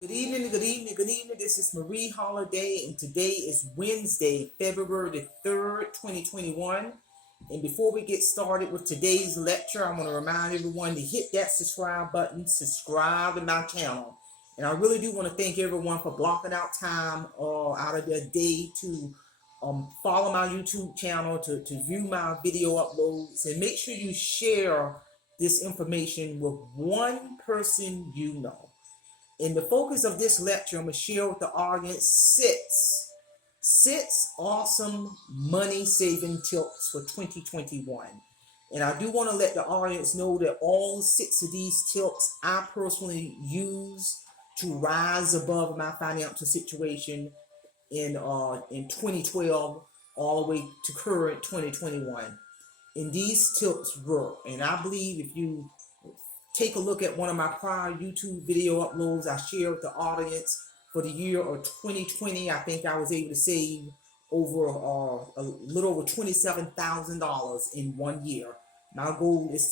Good evening, good evening, good evening. This is Marie Holiday, and today is Wednesday, February the 3rd, 2021. And before we get started with today's lecture, I want to remind everyone to hit that subscribe button, subscribe to my channel. And I really do want to thank everyone for blocking out time out of their day to follow my YouTube channel, to view my video uploads, and make sure you share this information with one person you know. And the focus of this lecture, I'm going to share with the audience six awesome money saving tips for 2021. And I do want to let the audience know that all six of these tips I personally use to rise above my financial situation in 2012 all the way to current 2021. And these tips work. And I believe if you take a look at one of my prior YouTube video uploads I shared with the audience for the year of 2020. I think I was able to save over a little over $27,000 in 1 year. My goal is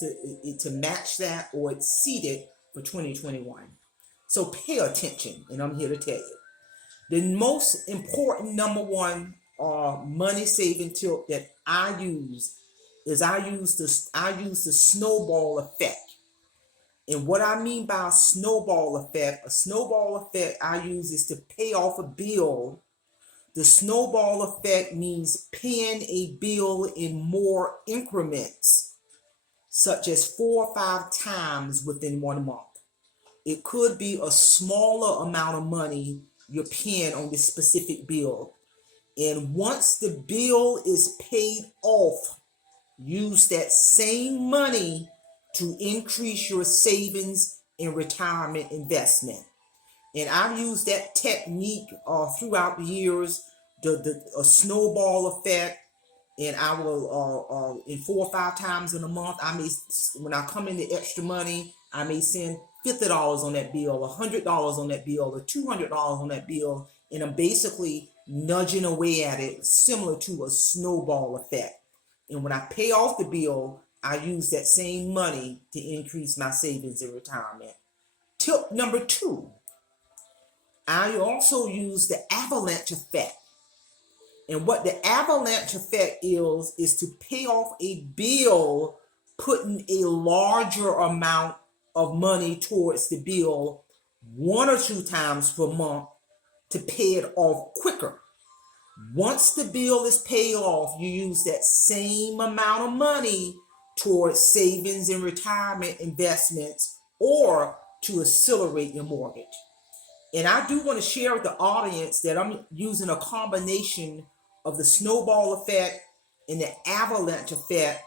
to match that or exceed it for 2021. So pay attention, and I'm here to tell you. The most important number one money saving tip that I use is I use the snowball effect. And what I mean by a snowball effect I use is to pay off a bill. The snowball effect means paying a bill in more increments, such as 4 or 5 times within 1 month. It could be a smaller amount of money you're paying on this specific bill. And once the bill is paid off, use that same money to increase your savings and retirement investment. And I've used that technique throughout the years, the snowball effect. And I will, in 4 or 5 times in a month, when I come in the extra money, I may send $50 on that bill, $100 on that bill, or $200 on that bill. And I'm basically nudging away at it, similar to a snowball effect. And when I pay off the bill, I use that same money to increase my savings and retirement. Tip number 2, I also use the avalanche effect. And what the avalanche effect is to pay off a bill, putting a larger amount of money towards the bill 1 or 2 times per month to pay it off quicker. Once the bill is paid off, you use that same amount of money towards savings and retirement investments or to accelerate your mortgage. And I do want to share with the audience that I'm using a combination of the snowball effect and the avalanche effect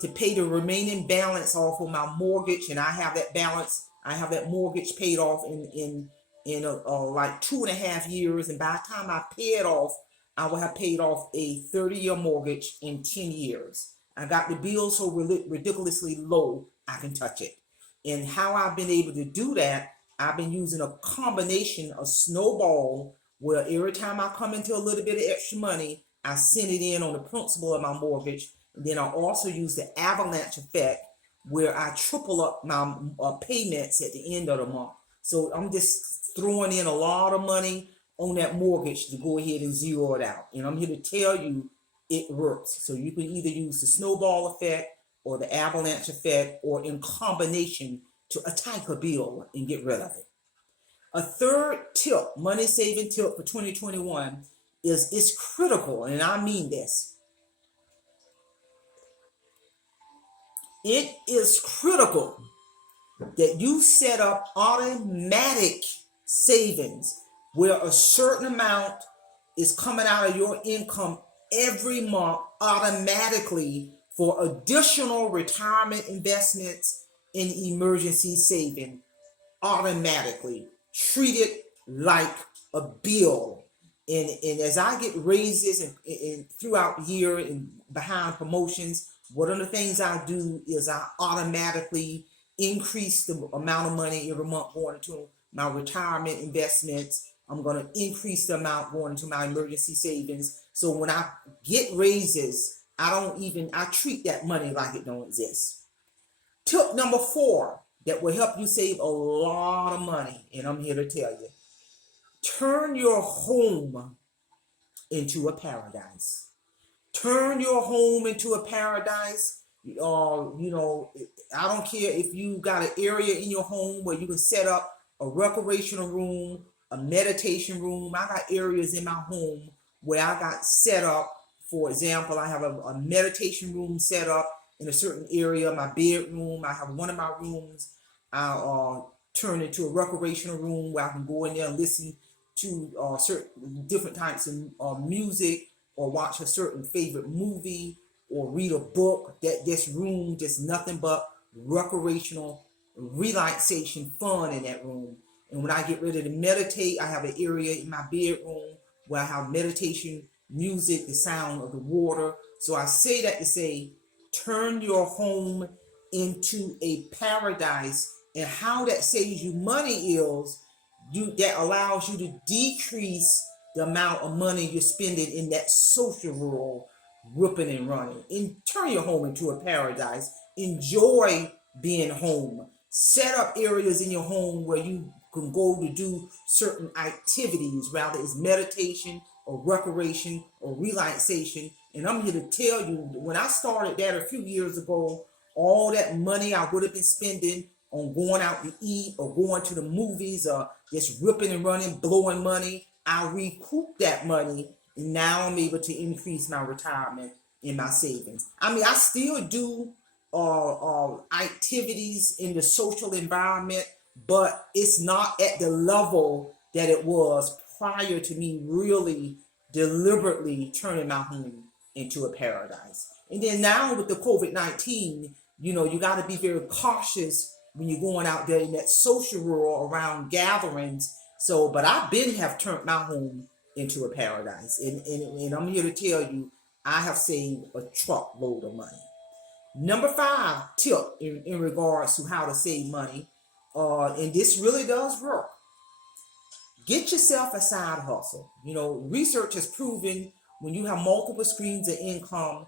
to pay the remaining balance off of my mortgage. And I have that mortgage paid off in like 2.5 years. And by the time I pay it off, I will have paid off a 30-year mortgage in 10 years. I got the bill so ridiculously low, I can touch it. And how I've been able to do that, I've been using a combination of snowball, where every time I come into a little bit of extra money, I send it in on the principal of my mortgage. And then I also use the avalanche effect, where I triple up my payments at the end of the month. So I'm just throwing in a lot of money on that mortgage to go ahead and zero it out. And I'm here to tell you it works. So you can either use the snowball effect or the avalanche effect, or in combination to attack a bill and get rid of it. A third tip, money saving tip for 2021 is it's critical, and I mean this. It is critical that you set up automatic savings where a certain amount is coming out of your income every month automatically for additional retirement investments and emergency saving. Automatically treat it like a bill. And as I get raises and throughout the year and behind promotions, one of the things I do is I automatically increase the amount of money every month going into my retirement investments. I'm going to increase the amount going into my emergency savings. So when I get raises, I treat that money like it don't exist. Tip number 4, that will help you save a lot of money. And I'm here to tell you, turn your home into a paradise. Turn your home into a paradise. I don't care if you got an area in your home where you can set up a recreational room, a meditation room. I got areas in my home where I got set up. For example, I have a meditation room set up in a certain area, my bedroom. I have one of my rooms I'll turn into a recreational room where I can go in there and listen to certain different types of music, or watch a certain favorite movie, or read a book. That this room just nothing but recreational, relaxation, fun in that room. And when I get ready to meditate, I have an area in my bedroom where I have meditation music, the sound of the water. So I say that to say, turn your home into a paradise. And how that saves you money is that allows you to decrease the amount of money you're spending in that social world, ripping and running. And turn your home into a paradise. Enjoy being home. Set up areas in your home where you can go to do certain activities, whether it's meditation or recreation or relaxation. And I'm here to tell you, when I started that a few years ago, all that money I would have been spending on going out to eat or going to the movies or just ripping and running, blowing money, I recouped that money, and now I'm able to increase my retirement in my savings. I mean, I still do activities in the social environment, but it's not at the level that it was prior to me really deliberately turning my home into a paradise. And then now with the COVID-19, you got to be very cautious when you're going out there in that social world around gatherings. So, but I've have turned my home into a paradise. And I'm here to tell you, I have saved a truckload of money. Number 5 tip in regards to how to save money, and this really does work. Get yourself a side hustle. Research has proven when you have multiple streams of income,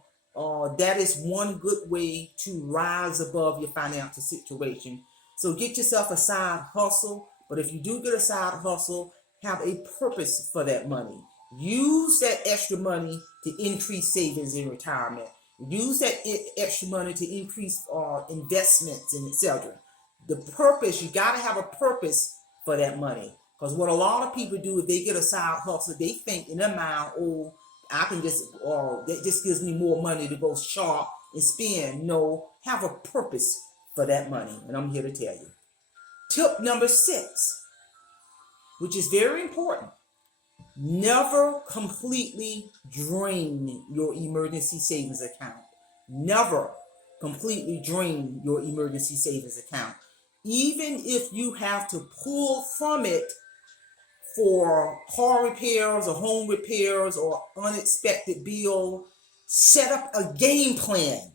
that is one good way to rise above your financial situation. So get yourself a side hustle. But if you do get a side hustle, have a purpose for that money. Use that extra money to increase savings in retirement. Use that extra money to increase investments and etc. The purpose, you got to have a purpose for that money. Because what a lot of people do, if they get a side hustle, they think in their mind, oh, I can that just gives me more money to go shop and spend. No, have a purpose for that money. And I'm here to tell you. Tip number 6, which is very important. Never completely drain your emergency savings account. Never completely drain your emergency savings account. Even if you have to pull from it for car repairs or home repairs or unexpected bill, set up a game plan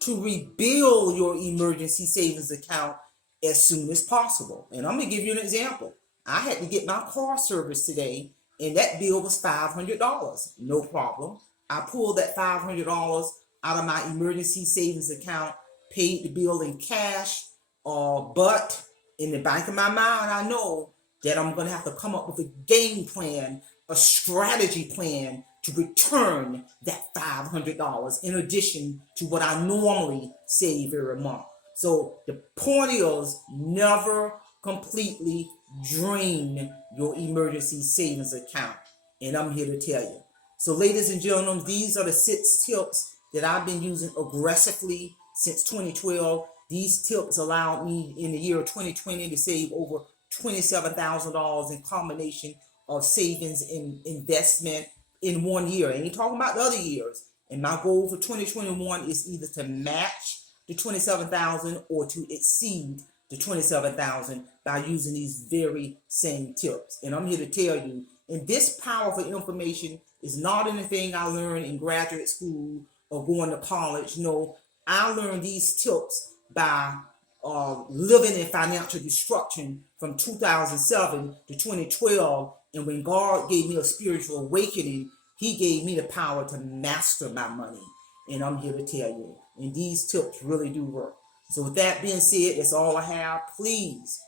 to rebuild your emergency savings account as soon as possible. And I'm going to give you an example. I had to get my car serviced today, and that bill was $500. No problem. I pulled that $500 out of my emergency savings account, paid the bill in cash, but in the back of my mind, I know that I'm going to have to come up with a game plan, a strategy plan to return that $500 in addition to what I normally save every month. So the point is, never completely drain your emergency savings account. And I'm here to tell you. So ladies and gentlemen, these are the 6 tips that I've been using aggressively since 2012. These tips allowed me in the year of 2020 to save over $27,000 in combination of savings and investment in 1 year. I ain't talking about the other years. And my goal for 2021 is either to match the 27,000 or to exceed the 27,000 by using these very same tips. And I'm here to tell you, and this powerful information is not anything I learned in graduate school or going to college. No, I learned these tips by living in financial destruction from 2007 to 2012. And when God gave me a spiritual awakening, He gave me the power to master my money. And I'm here to tell you, and these tips really do work. So with that being said, that's all I have. Please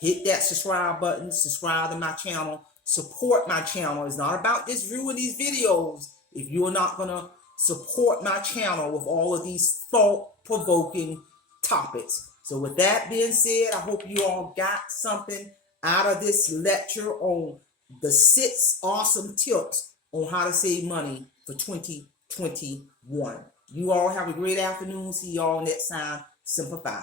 hit that subscribe button, subscribe to my channel, support my channel. It's not about just viewing these videos if you're not going to support my channel with all of these thought-provoking topics. So with that being said, I hope you all got something out of this lecture on the 6 awesome tips on how to save money for 2021. You all have a great afternoon. See y'all next time. Simplify.